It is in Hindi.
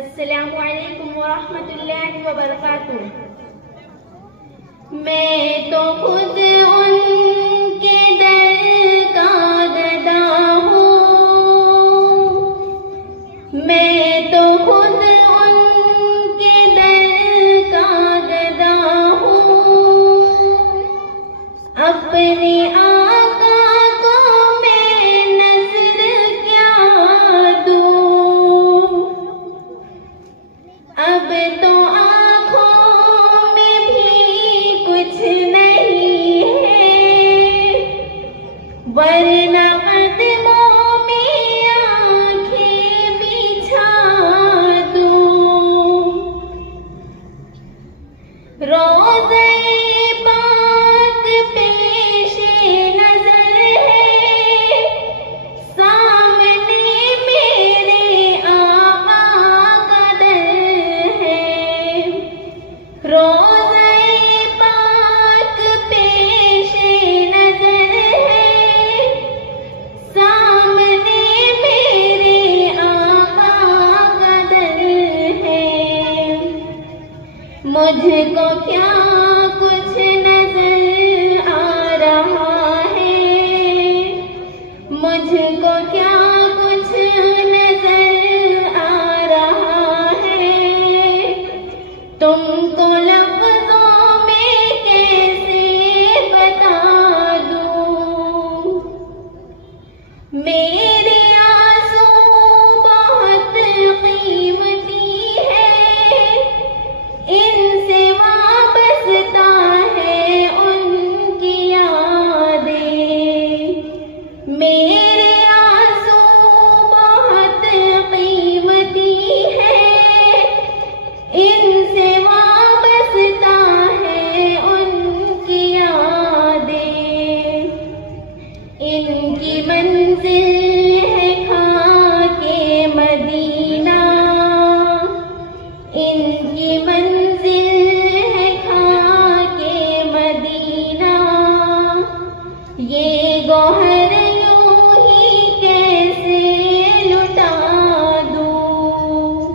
अस्सलामु अलैकुम वरहमतुल्लाहि वबरकातुह। मैं तो खुद उनके दर का गदा हूँ, मैं तो खुद उनके दर का गदा हूँ। अपने आका को मैं नजर क्या दूँ, अब तो आँखों में भी कुछ नहीं है, वरना कदमों में आँखें बिछा दूँ। रोज़े पाक पेशे नज़र है, सामने मेरे आका का दर है। रोज़े पाक पेशे नज़र है, सामने मेरे आका का दर है। मुझको क्या कुछ नजर आ रहा है, मुझको क्या कुछ नजर आ रहा है। तुमको लफ्ज़ों में कैसे बता दूँ, मेरे आंसू बहुत कीमती है, इनसे वाबस्ता है उनकी यादें। मेरे आंसू बहुत कीमती है, इनसे वाबस्ता है उनकी यादें। इनकी मंजिल है खाके मदीना, इनकी मंजिल है खाके मदीना। ये गौहर यूं ही कैसे लुटा दूँ,